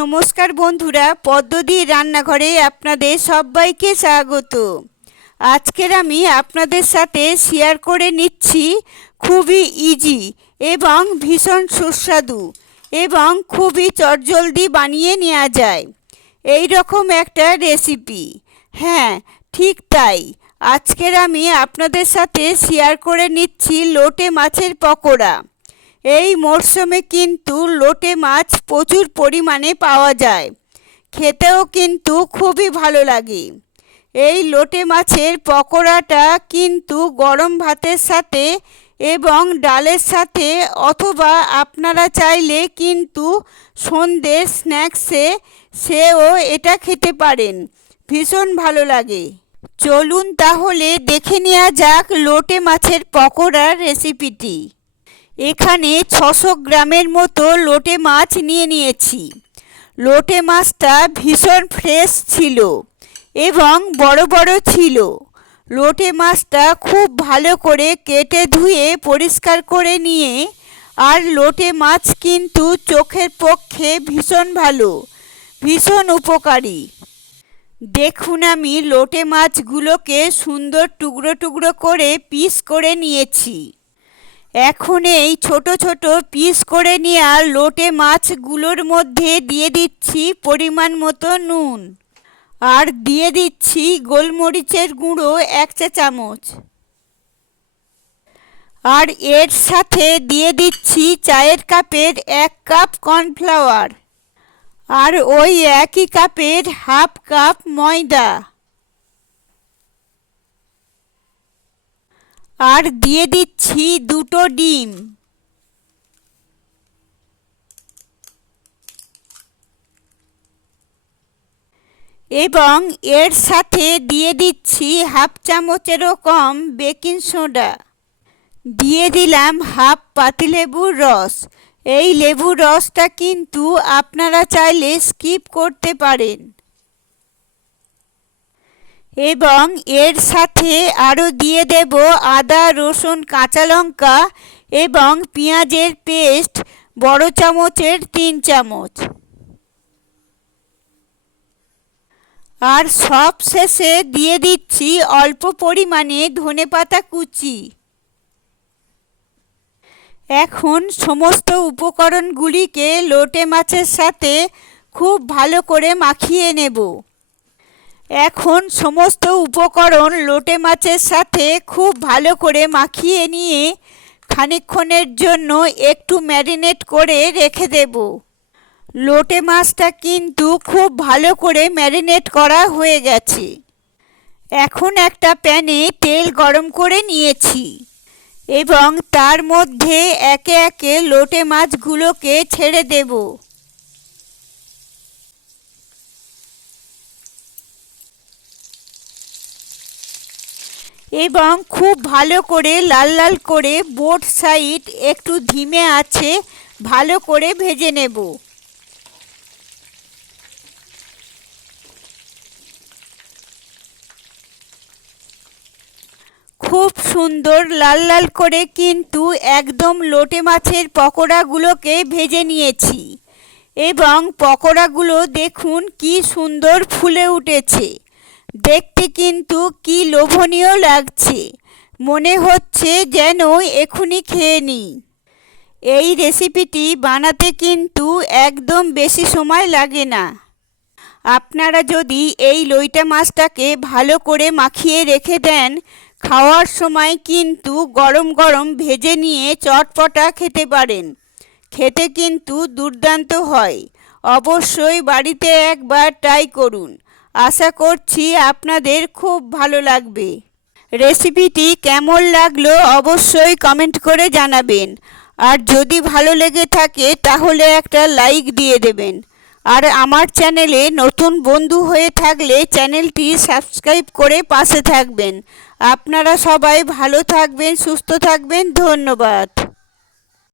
নমস্কার বন্ধুরা, পদ্মদি রান্নাঘরে আপনাদের সবাইকে স্বাগত। আজকের আমি আপনাদের সাথে শেয়ার করে নিচ্ছি খুবই ইজি এবং ভীষণ সুস্বাদু এবং খুবই চটজলদি বানিয়ে নেওয়া যায় এই রকম একটা রেসিপি। হ্যাঁ, ঠিক তাই। আজকের আমি আপনাদের সাথে শেয়ার করে নিচ্ছি লোটে মাছের পকোড়া। এই মরশুমে কিন্তু লোটে মাছ প্রচুর পরিমাণে পাওয়া যায়, খেতেও কিন্তু খুবই ভালো লাগে। এই লোটে মাছের পকোড়াটা কিন্তু গরম ভাতের সাথে এবং ডালের সাথে অথবা আপনারা চাইলে কিন্তু সন্ধ্যের স্ন্যাক্সে সেও এটা খেতে পারেন, ভীষণ ভালো লাগে। চলুন তাহলে দেখে নেওয়া যাক লোটে মাছের পকোড়ার রেসিপিটি। এখানে 600 গ্রামের মতো লোটে মাছ নিয়েছি। লোটে মাছটা ভীষণ ফ্রেশ ছিল এবং বড় বড় ছিল। লোটে মাছটা খুব ভালো করে কেটে ধুয়ে পরিষ্কার করে নিয়ে, আর লোটে মাছ কিন্তু চোখের পক্ষে ভীষণ ভালো, ভীষণ উপকারী। দেখুন, আমি লোটে মাছগুলোকে সুন্দর টুকরো টুকরো করে পিস করে নিয়েছি। এখন এই ছোট ছোট পিস করে নেওয়া লোটে মাছগুলোর মধ্যে দিয়ে দিচ্ছি পরিমাণ মতো নুন, আর দিয়ে দিচ্ছি গোলমরিচের গুঁড়ো 1 চা চামচ, আর এর সাথে দিয়ে দিচ্ছি চায়ের কাপের 1 কাপ কর্নফ্লাওয়ার, আর ওই একই কাপের হাফ কাপ ময়দা, আর দিয়ে দিচ্ছি 2টো ডিম, এবং এর সাথে দিয়ে দিচ্ছি হাফ চামচেরও কম বেকিং সোডা। দিয়ে দিলাম হাফ পাতিলেবুর রস। এই লেবুর রসটা কিন্তু আপনারা চাইলে স্কিপ করতে পারেন। এবং এর সাথে আরও দিয়ে দেব আদা, রসুন, কাঁচা লঙ্কা এবং পেঁয়াজের পেস্ট বড় চামচের 3 চামচ, আর সব শেষে দিয়ে দিচ্ছি অল্প পরিমাণে ধনেপাতা কুচি। এখন সমস্ত উপকরণগুলিকে লোটে মাছের সাথে খুব ভালো করে মাখিয়ে নেব। এখন সমস্ত উপকরণ লোটে মাছের সাথে খুব ভালো করে মাখিয়ে নিয়ে খানিকক্ষণের জন্য একটু ম্যারিনেট করে রেখে দেব। লোটে মাছটা কিন্তু খুব ভালো করে ম্যারিনেট করা হয়ে গেছে। এখন একটা প্যানে তেল গরম করে নিয়েছি এবং তার মধ্যে একে একে লোটে মাছগুলোকে ছেড়ে দেব। এবং খুব ভালো করে লাল লাল করে বোথ সাইড একটু ধিমে আঁচে ভালো করে ভেজে নেব। খুব সুন্দর লাল লাল করে কিন্তু একদম লোটে মাছের পকোড়াগুলোকে ভেজে নিয়েছি, এবং পকোড়াগুলো দেখুন কি সুন্দর ফুলে উঠেছে। দেখতে কিন্তু কি লোভনীয় লাগছে, মনে হচ্ছে যেন এখনই খেয়ে নিই। এই রেসিপিটি বানাতে কিন্তু একদম বেশি সময় লাগে না। আপনারা যদি এই লোটে মাছটাকে ভালো করে মাখিয়ে রেখে দেন, খাওয়ার সময় কিন্তু গরম গরম ভেজে নিয়ে চটপটা খেতে পারেন। খেতে কিন্তু দুর্দান্ত হয়। অবশ্যই বাড়িতে একবার ট্রাই করুন, আশা করছি আপনাদের খুব ভালো লাগবে। রেসিপিটি কেমন লাগলো অবশ্যই কমেন্ট করে জানাবেন, আর যদি ভালো লেগে থাকে তাহলে একটা লাইক দিয়ে দেবেন। আর আমার চ্যানেলে নতুন বন্ধু হয়ে থাকলে চ্যানেলটি সাবস্ক্রাইব করে পাশে থাকবেন। আপনারা সবাই ভালো থাকবেন, সুস্থ থাকবেন। ধন্যবাদ।